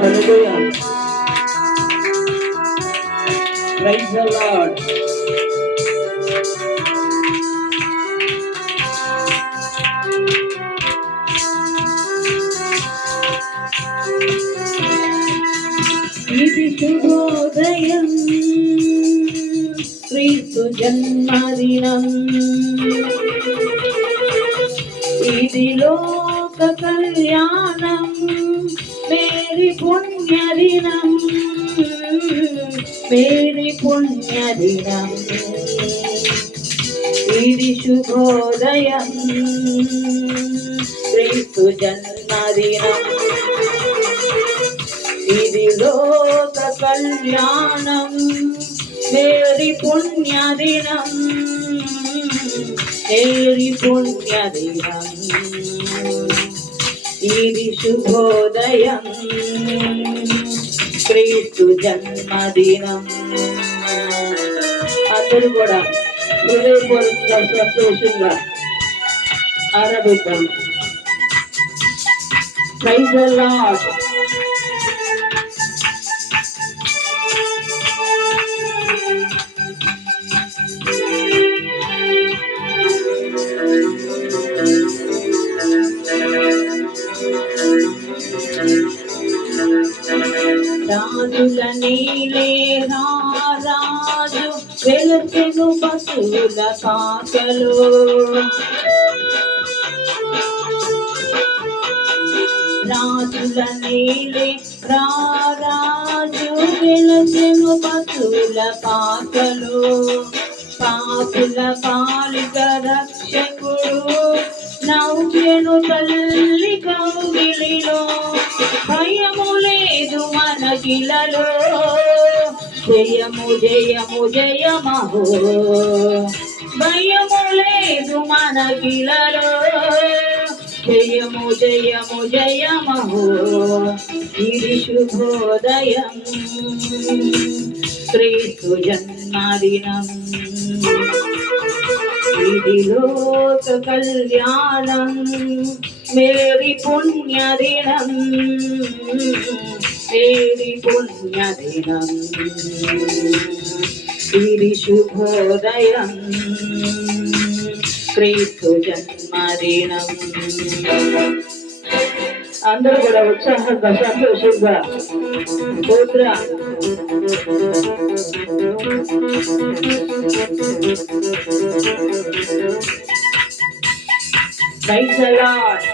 Hallelujah. Praise ఇది శుభోదయం క్రీస్తు జన్మదినం ఇది లోక కళ్యాణం మేరీ పుణ్యదినం మేరీ పుణ్యదినం ఇది శుభోదయం క్రీస్తు జన్మదినం ఇది లోక కళ్యాణం మేరీ పుణ్యదినం మేరీ పుణ్యదినం ఇది శుభోదయం క్రీస్తు జన్మదినం అందరూ కూడా హృదయపూర్వకంగా సంతోషంగా ఆరాధిద్దాం ప్రైజ్ ద లార్డ్ నీలే రాజు వెలుసెను పశువుల కాకలు. రాజుల నీలే రాజు వెలుసెను పశువుల కాకలు. పాపుల పాలిక రక్షకుడు నౌకెను తల్లి కౌగిలిలో. భయము లేదు మనకిలలో జయము జయము జయమహో భయము లేదు మన కిలలో జయము జయము జయమహో ఇది శుభోదయం. క్రీస్తు జన్మదినం. ఇది లోక కళ్యాణం. మేరీ పుణ్యదినం. మేరీ పుణ్యదినం ఇది శుభోదయం క్రీస్తు జన్మదినం అందరూ కూడా ఉత్సాహంగా సంతోషంగా స్తోత్ర Praise the Lord.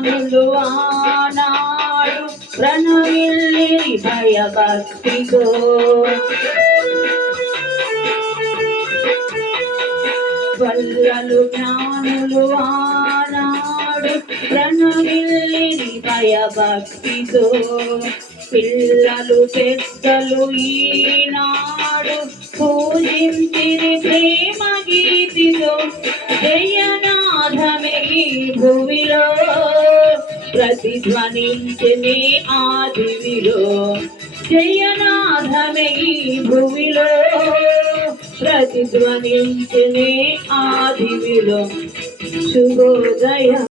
జ్ఞానులు ఆనాడు ప్రణవిల్లి భయభక్తితో. వల్లలు జ్ఞానులు ఆనాడు ప్రణవిల్లి భయభక్తితో. పిల్లలు పెద్దలు ఈనాడు పూజించిరి ప్రేమ గీతితో. జయ ప్రతిధ్వనించే ఆదివిలో. జయనాథమే ఈ భూమిలో. ప్రతిధ్వనించే ఆదివిలో. శుభోదయం